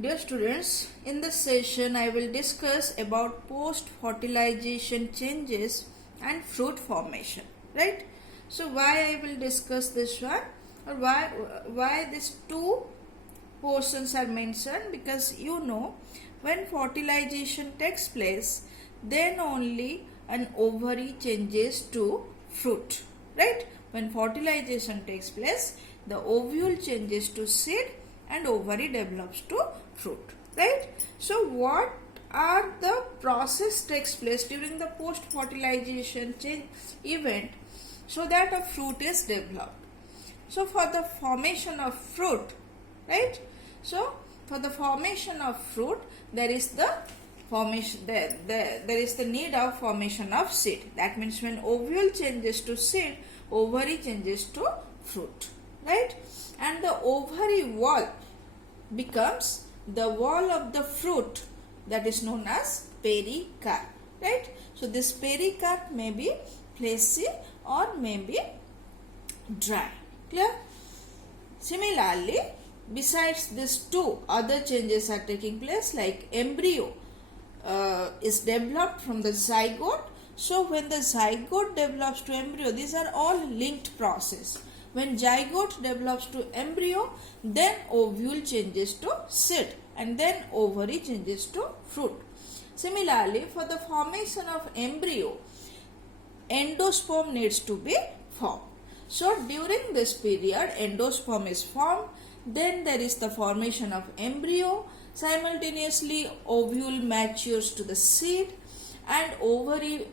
Dear students, in this session I will discuss about post-fertilization changes and fruit formation, right? So why I will discuss this one, or why these two portions are mentioned? Because when fertilization takes place, then only an ovary changes to fruit, right? When fertilization takes place, the ovule changes to seed and ovary develops to fruit, right? So what are the process takes place during the post fertilization change event so that a fruit is developed? So for the formation of fruit, right? So for the formation of fruit, there is the formation there is the need of formation of seed. That means when ovule changes to seed, ovary changes to fruit, right? And the ovary wall becomes the wall of the fruit, that is known as pericarp, right? So this pericarp may be fleshy or may be dry. Clear? Similarly, besides these two, other changes are taking place, like embryo is developed from the zygote. So when the zygote develops to embryo, these are all linked process. When zygote develops to embryo, then ovule changes to seed and then ovary changes to fruit. Similarly, for the formation of embryo, endosperm needs to be formed. So during this period, endosperm is formed, then there is the formation of embryo, simultaneously ovule matures to the seed and ovary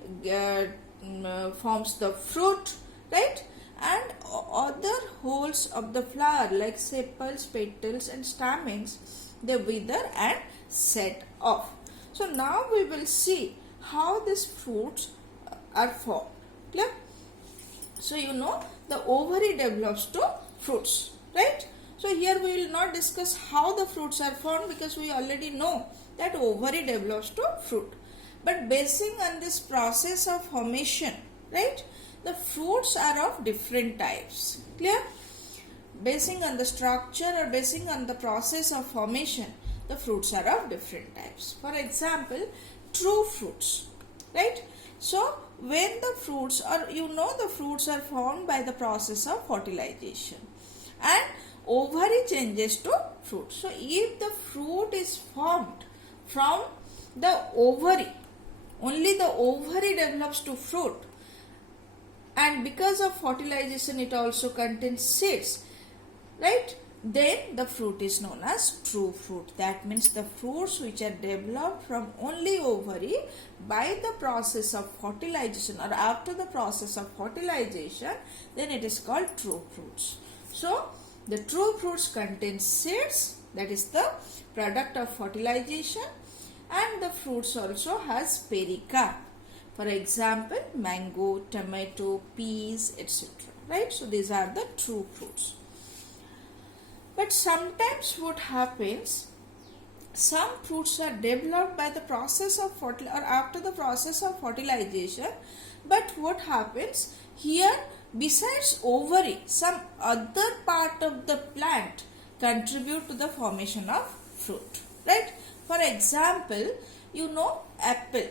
forms the fruit, right? And other holes of the flower like sepals, petals and stamens, they wither and set off. So now we will see how these fruits are formed. Clear? So the ovary develops to fruits, right? So here we will not discuss how the fruits are formed because we already know that ovary develops to fruit. But basing on this process of formation, right, the fruits are of different types. Clear? Basing on the structure or basing on the process of formation, the fruits are of different types. For example, true fruits, right? So when the fruits are, the fruits are formed by the process of fertilization and ovary changes to fruit. So if the fruit is formed from the ovary, only the ovary develops to fruit, and because of fertilization it also contains seeds, right? Then the fruit is known as true fruit. That means the fruits which are developed from only ovary by the process of fertilization or after the process of fertilization, then it is called true fruits. So the true fruits contain seeds, that is the product of fertilization, and the fruits also has pericarp. For example, mango, tomato, peas, etc. Right? So these are the true fruits. But sometimes what happens, some fruits are developed by the process of or after the process of fertilization. But what happens here, besides ovary, some other part of the plant contribute to the formation of fruit, right? For example, apple,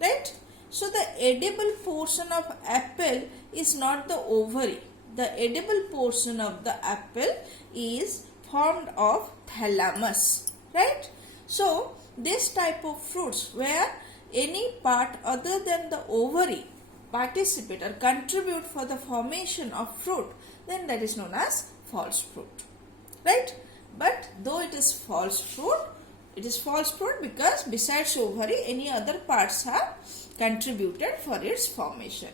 right? So the edible portion of apple is not the ovary. The edible portion of the apple is formed of thalamus, right? So this type of fruits where any part other than the ovary participate or contribute for the formation of fruit, then that is known as false fruit, right? But though it is false fruit, it is false fruit because besides ovary, any other parts have contributed for its formation.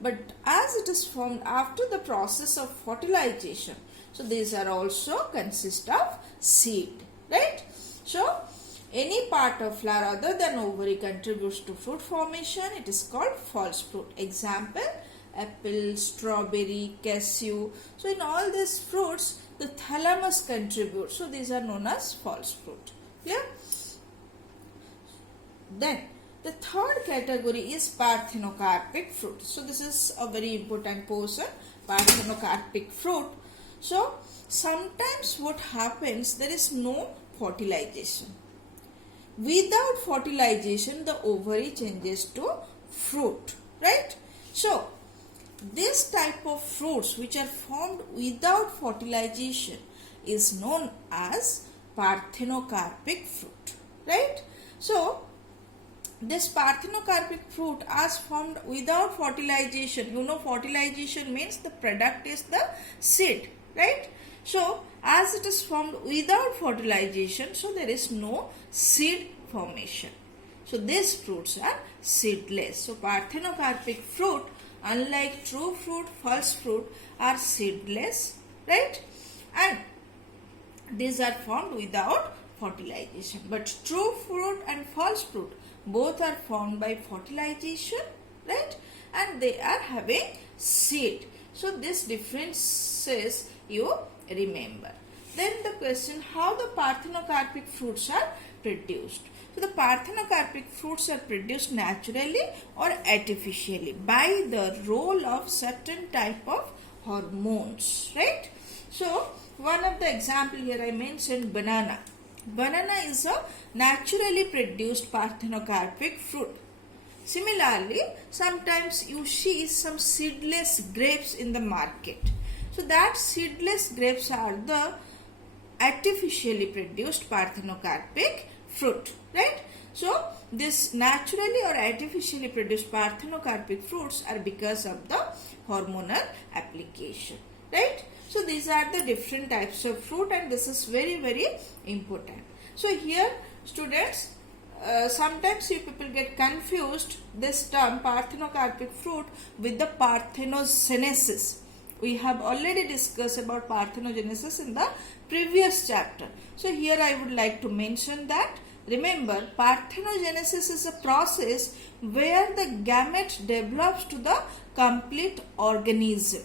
But as it is formed after the process of fertilization, so these are also consist of seed, right? So any part of flower other than ovary contributes to fruit formation, it is called false fruit. Example, apple, strawberry, cashew. So in all these fruits, the thalamus contributes. So these are known as false fruit. Clear? Then the third category is parthenocarpic fruit. So this is a very important portion, parthenocarpic fruit. So sometimes what happens, there is no fertilization. Without fertilization, the ovary changes to fruit, right? So this type of fruits which are formed without fertilization is known as parthenocarpic fruit, right? So this parthenocarpic fruit as formed without fertilization, you know fertilization means the product is the seed, right? So as it is formed without fertilization, so there is no seed formation. So these fruits are seedless. So parthenocarpic fruit, unlike true fruit, false fruit, are seedless, right? And these are formed without fertilization. But true fruit and false fruit both are formed by fertilization, right? And they are having seed. So this differences you remember. Then the question, how the parthenocarpic fruits are produced? So the parthenocarpic fruits are produced naturally or artificially by the role of certain type of hormones, right? So one of the example here I mentioned banana. Banana is a naturally produced parthenocarpic fruit. Similarly, sometimes you see some seedless grapes in the market. So that seedless grapes are the artificially produced parthenocarpic fruit, right? So this naturally or artificially produced parthenocarpic fruits are because of the hormonal application, right? So these are the different types of fruit, and this is very, very important. So here students, sometimes you people get confused this term parthenocarpic fruit with the parthenogenesis. We have already discussed about parthenogenesis in the previous chapter. So here I would like to mention that, remember, parthenogenesis is a process where the gamete develops to the complete organism,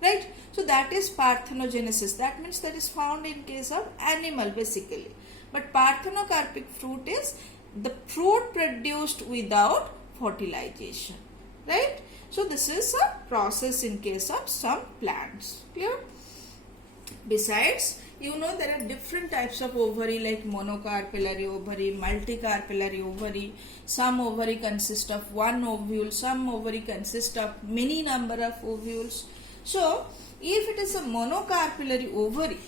right? So that is parthenogenesis. That means that is found in case of animal basically. But parthenocarpic fruit is the fruit produced without fertilization, right? So this is a process in case of some plants. Clear? Besides, you know there are different types of ovary like monocarpellary ovary, multicarpellary ovary. Some ovary consist of one ovule, some ovary consist of many number of ovules. So if it is a monocarpellary ovary,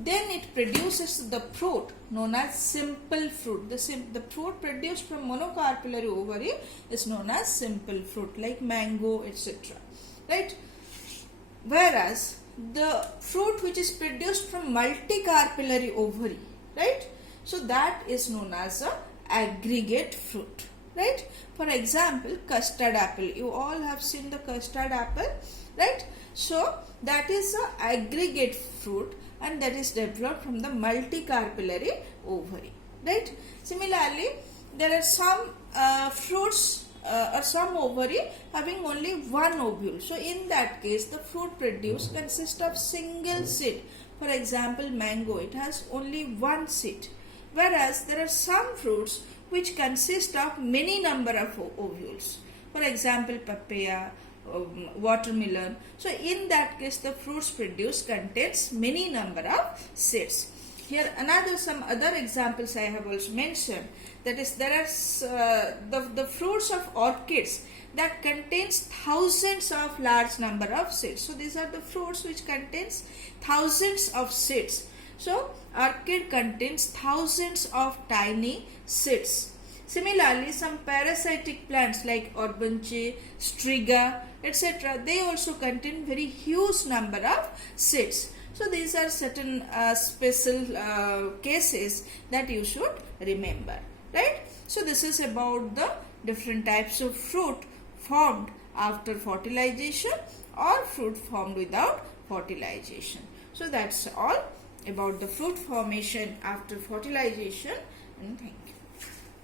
then it produces the fruit known as simple fruit. The fruit produced from monocarpellary ovary is known as simple fruit like mango, etc. Right? Whereas the fruit which is produced from multicarpellary ovary, right? So that is known as a aggregate fruit, right? For example, custard apple. You all have seen the custard apple, right? So that is a aggregate fruit, and that is developed from the multicarpellary ovary, right? Similarly, there are some fruits or some ovary having only one ovule. So in that case, the fruit produced consists of single seed. For example, mango, it has only one seed. Whereas there are some fruits which consist of many number of ovules. For example, papaya, watermelon. So in that case, the fruits produced contains many number of seeds. Here some other examples I have also mentioned. That is, there are the fruits of orchids that contains thousands of large number of seeds. So these are the fruits which contains thousands of seeds. So orchid contains thousands of tiny seeds. Similarly, some parasitic plants like Orbanche, Striga, etc., they also contain very huge number of seeds. So these are certain special cases that you should remember, right? So this is about the different types of fruit formed after fertilization or fruit formed without fertilization. So that's all about the fruit formation after fertilization, and thank you.